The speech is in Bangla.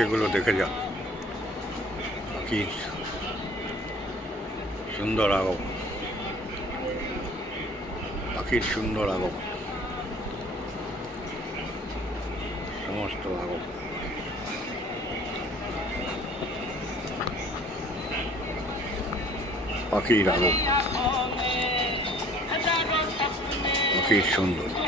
পাখিগুলো দেখে যান। পাখির সুন্দর আগমন, পাখির সুন্দর আগমন, সমস্ত আগমন। পাখির আগমন, পাখির সৌন্দর্য।